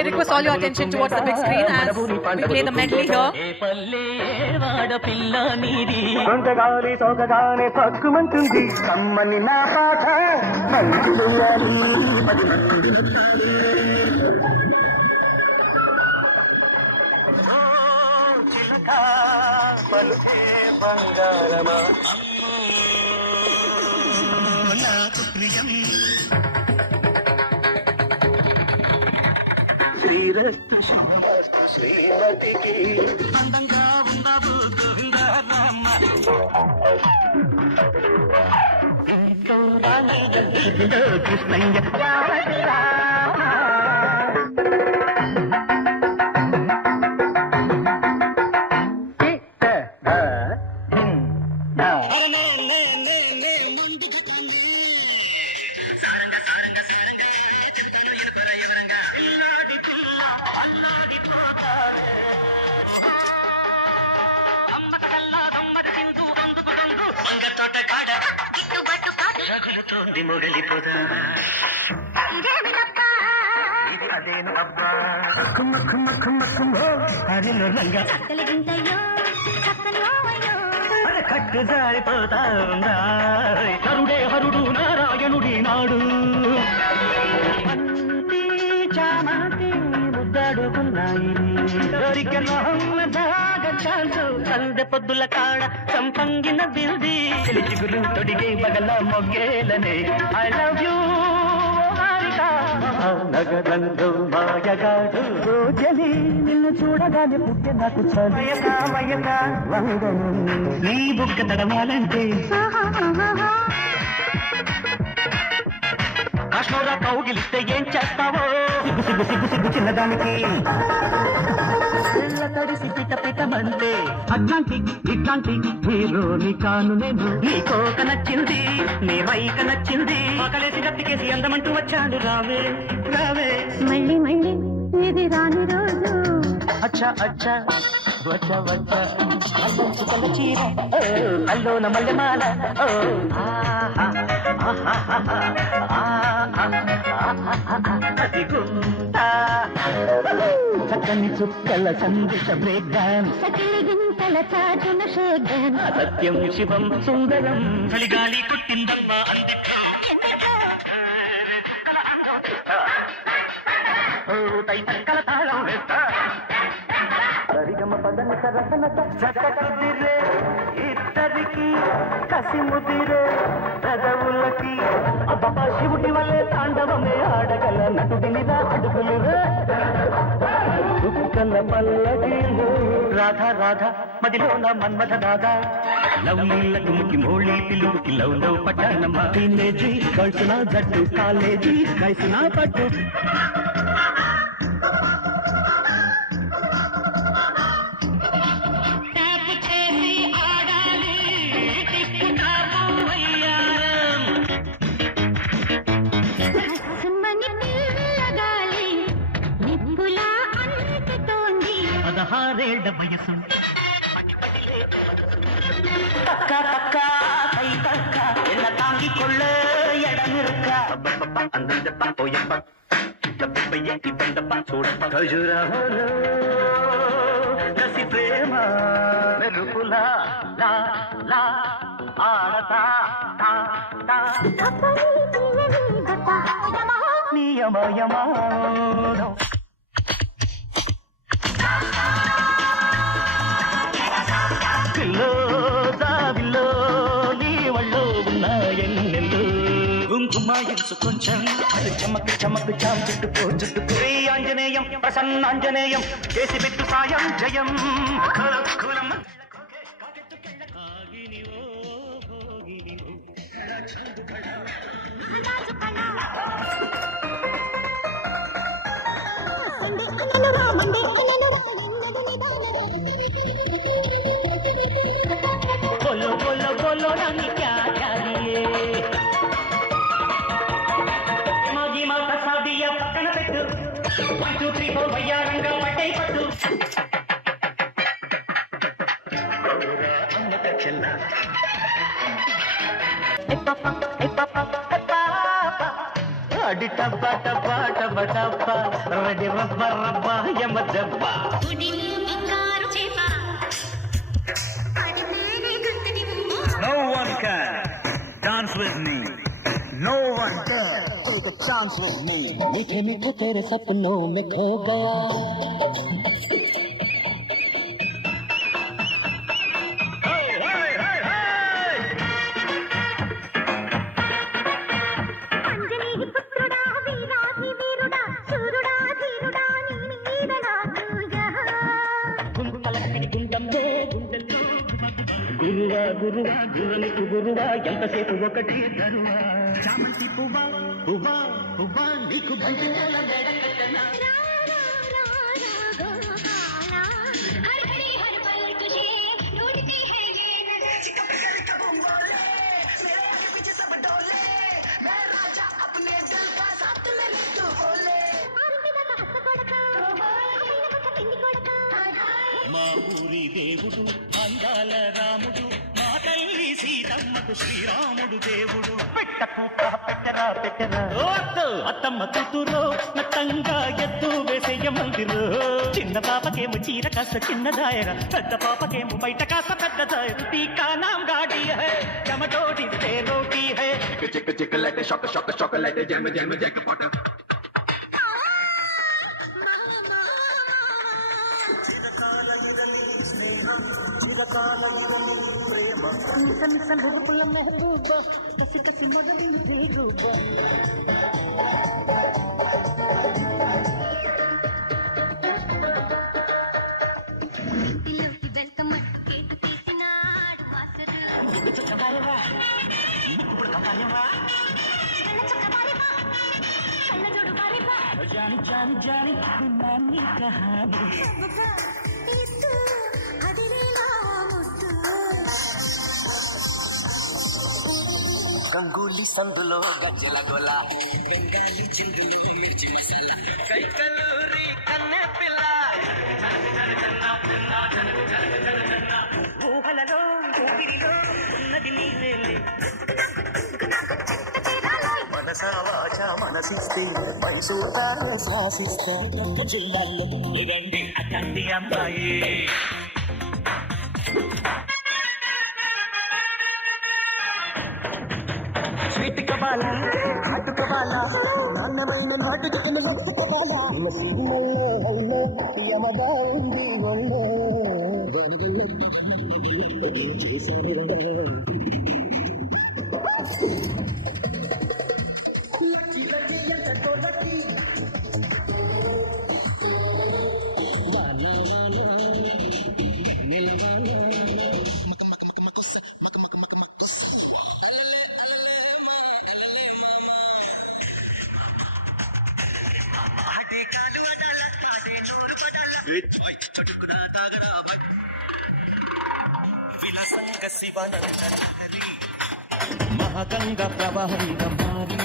I request all your attention towards the big screen as we play the medley here. కొంతగాలి సోకగానే పక్కుమంటుంది కమ్మని నా పాట చిలుక పలుకే బంగారమా నాకు ప్రియం శ్రీరస్తు శ్రీమతికి అందంగా ఉండవు గోవిందరామ కృష్ణయ్య మొగలిపోదా అదేను అబ్బా కుమ్మ కుమ్మ కుమ్మ కుమ్మ హరిలో రంగా కట్టు జారిపోతా హరుడే హరుడు నారాయణుడి నాడు చామంతి ముద్దాడుకున్నాయి సందె పొద్దుల కాడ సంపంగిన బిల్ది చిగురు తొడిగే బగల మొగ్గేలనే ఐ లవ్ యూ నగరంలో మాయగాడు రోజలి నిన్ను చూడగానే పుట్టే నాకు చదయగా వయగా వంగను నీ బుక్క తడవాలంటే కాశ్మీరా కౌగిలిస్తే ఏం చేస్తావో సిగ్గు సిగ్గు సిగ్గు సిగ్గు చిన్నదానికి తడిసి పిట పిటమంటే అట్లాంటి ఇట్లాంటి హీరోని కాను నేను నీ కోక నచ్చింది నీ వైక నచ్చింది ఆకలేసి గట్టికేసి అందమంటూ వచ్చాడు రావే రావే మళ్ళీ మళ్ళీ ఇది రాని రోజు అచ్చా అచ్చా వచ్చా వచ్చా అల్లంచుకల చీర అల్లోన మల్లెమాల చక్కని చుక్కల సందేశ బ్రేక్ డాన్స్ గింతల చాటున షేక్ డాన్స్ సత్యం శివం సుందరం చలిగాలి కుట్టిందమ్మా అందుకో తైతక్కల తాళం వేస్తా సరిగమ పదని సరసన చక్కదిరే ఇద్దరికి కసి ముదిరే పెదవులకి అబ్బా శివుడి వల్లే తాండవమే ఆడగల నటుడినిరా అడుగులు చుక్కల పల్లకిలో రాధా రాధా మదిలోన మన్మథ రాధా లవ్ ముల్లకి మోళి పిలుపుకి లవ్ లవ్ పట్టానమ్మ టీనేజీ కలిసిన జట్టు కాలేజీ కలిసిన పట్టు వయసు తక్క తక్క కై తక్క ఎల్ల తాంగి కొళ్ళ ఎడమిరుక్క అందప్ప పోయప్ప డబ్బయ్యేటి బండప్ప చూడప్ప ఖజురాహోలో కసి ప్రేమ మెరుపులా లా లా ఆడతా తా తా నియమయమానో దావిలో నీ వళ్ళో ఉన్నాయన్నెల్లు కుంకుమాయించు కొంచెం చమక్ చమక్ చాం చుట్టుకో చుట్టుకో ఆంజనేయం ప్రసన్నాంజనేయం చేసి పెట్టు సాయం జయం बोलो बोलो बोलो रानी क्या चाहिए मौजी माता सादिया पక్కన పెట్టు 1 2 3 4 भैया రంగా పట్టే పట్టు అమ్మక చెల్ల ఏ పాపా అడి టబ్బా టబ్బా టబ్బా టబ్బా పడితే రబ్బ రబ్బ యమ దెబ్బ. No one can dance with me. No one can take a chance with me. मीठे मीठे तेरे सपनों में खो गया. గురువా గురువా గురునికి గురువా ఎంతసేపు ఒకటి ధరువా చామంతి పువ్వా పువ్వా పువ్వా నీకు బంతి పూల మేడ కట్టనా. మా ఊరి దేవుడు అందాల రాముడు మా తల్లి సీతమ్మకు శ్రీరాముడు దేవుడు. పెట్టకు పెట్టరా పెట్టరా అత్తమ్మ కూతురు నత్తంగా ఎద్దు వేసేయ మందిరు. చిన్న పాపకేమో చీర కాస్త చిన్నదాయరా, పెద్ద పాపకేమో బయట కాస్త పెద్దదాయ. టీకా నామ్ గాడి హై చమటోడి తే రోటీ హై. చిక్ చిక్ light shock shock shock light జమ జమ జక పట. जानी जानी जानी नानी कहानी గంగూలీ సందులో గజ్జల గోల బెంగాలీ చిందులు మిర్చి మసాలా కైకలూరి కన్నె పిల్ల ఊహలలో ఊపిరిలో ఉన్నది నీవేలే. మనసా వాచ మనసిస్తే మైసూతా శాసిస్తా జిల్లాల్లో ఎగండి అటండి అమ్మాయి. స్వీట్ కబాల హాట్ కబాల నాన్నమైన నాటు చికెన్ కబాల మసీదులో హల్లో యమదా ఉంది ఒళ్ళో వనగల్లో మన్నగి చేసారు. మహాగంగా ప్రవాహంగా మారి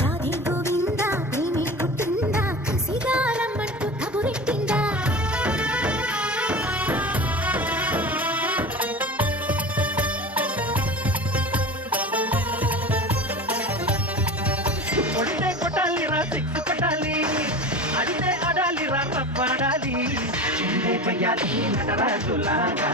రాధే గోవింద ప్రేమి పుట్టిందా కసిగారమ్మంటూ కబురెట్టిందా. కొడితే కొట్టాలి రా సిక్స్ కొట్టాలి, అడితే ఆడాలి రా తప్పాడాలి, చిందే పయ్యాలి నటరాజులాగా.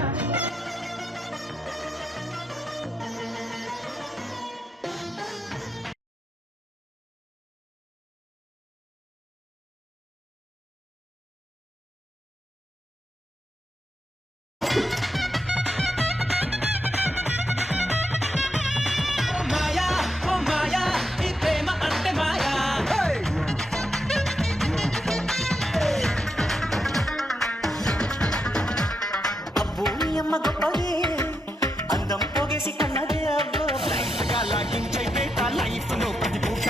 అందం పోగేసి కన్నదే అవ్వ లాగించైతే లైఫ్ లో ప్రతి పూట.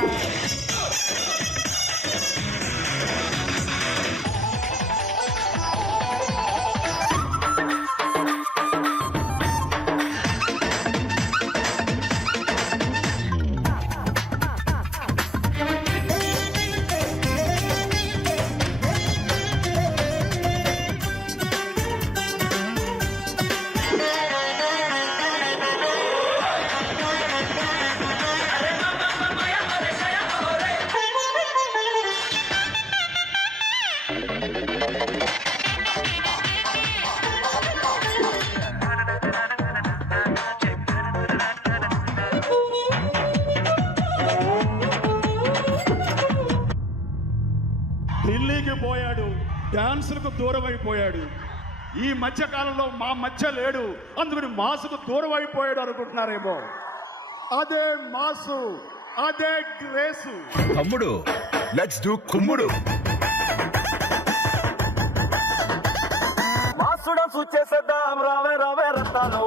డ్యూటీకి పోయాడు, డాన్సులకు దూరం అయిపోయాడు. ఈ మధ్య కాలంలో మా మధ్య లేడు, అందుకని మాసుకు దూరం అయిపోయాడు అనుకుంటున్నారేమో. అదే మాసు, అదే గ్రేసు. తమ్ముడు లెట్స్ డూ కుమ్ముడు. మాసుడం చూచేసేద్దాం, రావే రావే రత్తాలు.